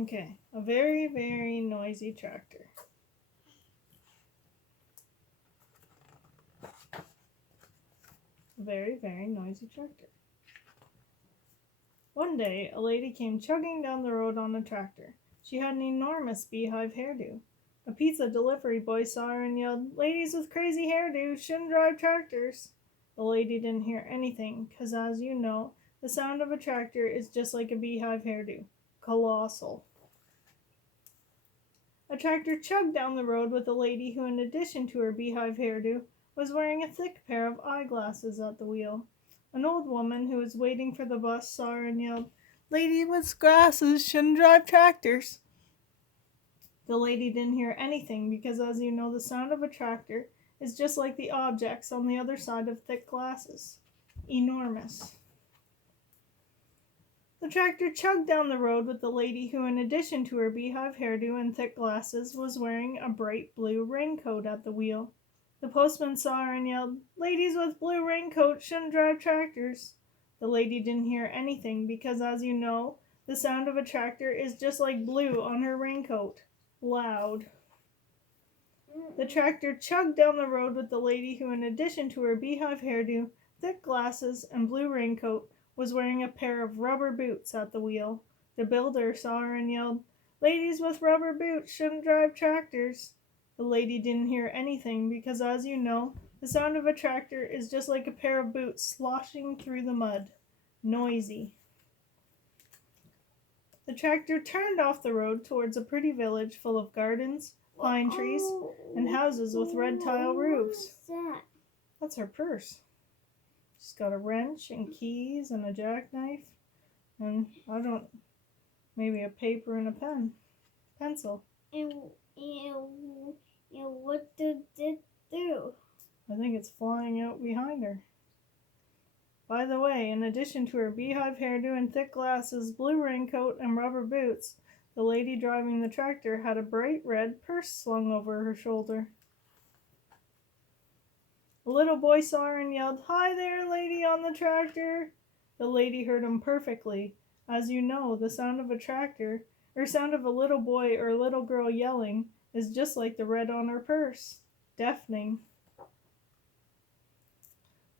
Okay, a very, very noisy tractor. A very, very noisy tractor. One day, a lady came chugging down the road on a tractor. She had an enormous beehive hairdo. A pizza delivery boy saw her and yelled, "Ladies with crazy hairdos shouldn't drive tractors." The lady didn't hear anything, because, as you know, the sound of a tractor is just like a beehive hairdo. Colossal. A tractor chugged down the road with a lady who, in addition to her beehive hairdo, was wearing a thick pair of eyeglasses at the wheel. An old woman who was waiting for the bus saw her and yelled, "Lady with glasses shouldn't drive tractors." The lady didn't hear anything because, as you know, the sound of a tractor is just like the objects on the other side of thick glasses. Enormous. The tractor chugged down the road with the lady who, in addition to her beehive hairdo and thick glasses, was wearing a bright blue raincoat at the wheel. The postman saw her and yelled, "Ladies with blue raincoats shouldn't drive tractors." The lady didn't hear anything because, as you know, the sound of a tractor is just like blue on her raincoat. Loud. The tractor chugged down the road with the lady who, in addition to her beehive hairdo, thick glasses, and blue raincoat, was wearing a pair of rubber boots at the wheel. The builder saw her and yelled, "Ladies with rubber boots shouldn't drive tractors." The lady didn't hear anything because, as you know, the sound of a tractor is just like a pair of boots sloshing through the mud. Noisy. The tractor turned off the road towards a pretty village full of gardens, pine trees, and houses with red tile roofs. That's her purse. She's got a wrench and keys and a jackknife and maybe a paper and a pencil. And, and, and what did it do? I think it's flying out behind her. By the way, in addition to her beehive hairdo and thick glasses, blue raincoat, and rubber boots, the lady driving the tractor had a bright red purse slung over her shoulder. A little boy saw her and yelled, "Hi there, lady on the tractor." The lady heard him perfectly. As you know, the sound of a tractor, or sound of a little boy or little girl yelling, is just like the red on her purse. Deafening.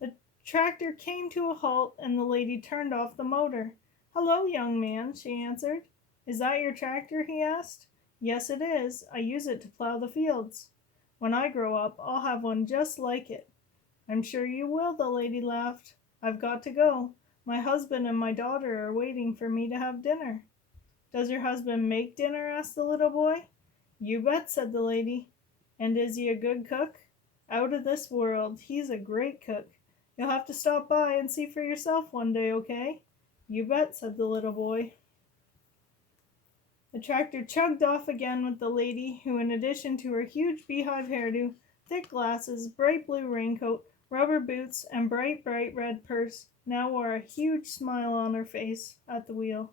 The tractor came to a halt and the lady turned off the motor. "Hello, young man," she answered. "Is that your tractor?" he asked. "Yes, it is. I use it to plow the fields. When I grow up, I'll have one just like it." "I'm sure you will," the lady laughed. "I've got to go. My husband and my daughter are waiting for me to have dinner." "Does your husband make dinner?" asked the little boy. "You bet," said the lady. "And is he a good cook?" "Out of this world. He's a great cook. You'll have to stop by and see for yourself one day, okay?" "You bet," said the little boy. The tractor chugged off again with the lady who, in addition to her huge beehive hairdo, thick glasses, bright blue raincoat, rubber boots, and bright red purse, now wore a huge smile on her face at the wheel.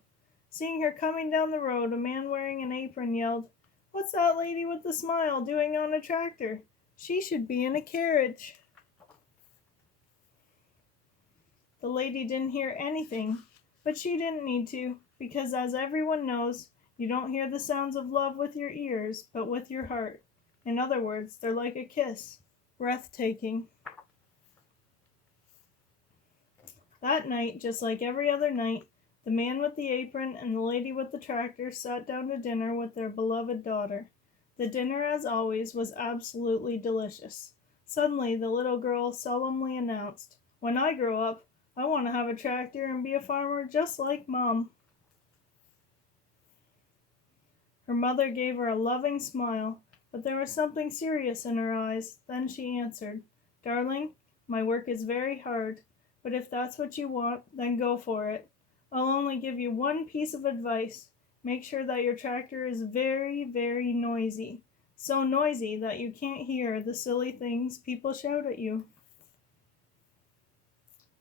Seeing her coming down the road, a man wearing an apron yelled, "What's that lady with the smile doing on a tractor? She should be in a carriage." The lady didn't hear anything, but she didn't need to, because, as everyone knows, you don't hear the sounds of love with your ears, but with your heart. In other words, they're like a kiss. Breathtaking. That night, just like every other night, the man with the apron and the lady with the tractor sat down to dinner with their beloved daughter. The dinner, as always, was absolutely delicious. Suddenly, the little girl solemnly announced, "When I grow up, I want to have a tractor and be a farmer just like Mom." Her mother gave her a loving smile, but there was something serious in her eyes. Then she answered, "Darling, my work is very hard, but if that's what you want, then go for it. I'll only give you one piece of advice. Make sure that your tractor is very, very noisy. So noisy that you can't hear the silly things people shout at you."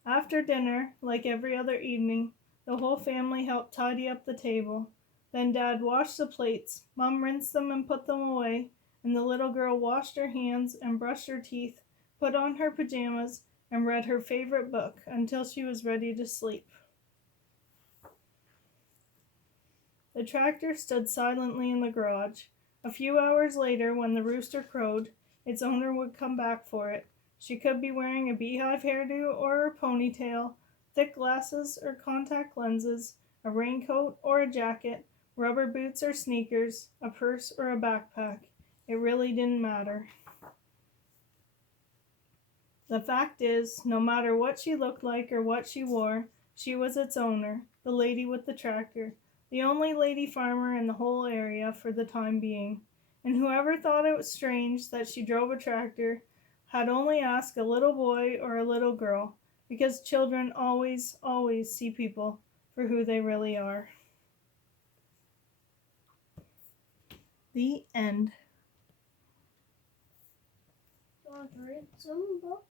After dinner, like every other evening, the whole family helped tidy up the table. Then Dad washed the plates, Mom rinsed them and put them away, and the little girl washed her hands and brushed her teeth, put on her pajamas, and read her favorite book until she was ready to sleep. The tractor stood silently in the garage. A few hours later, when the rooster crowed, its owner would come back for it. She could be wearing a beehive hairdo or a ponytail, thick glasses or contact lenses, a raincoat or a jacket, rubber boots or sneakers, a purse or a backpack. It really didn't matter. The fact is, no matter what she looked like or what she wore, she was its owner, the lady with the tractor, the only lady farmer in the whole area for the time being. And whoever thought it was strange that she drove a tractor had only asked a little boy or a little girl, because children always, always see people for who they really are. The end. Do you want to read some book?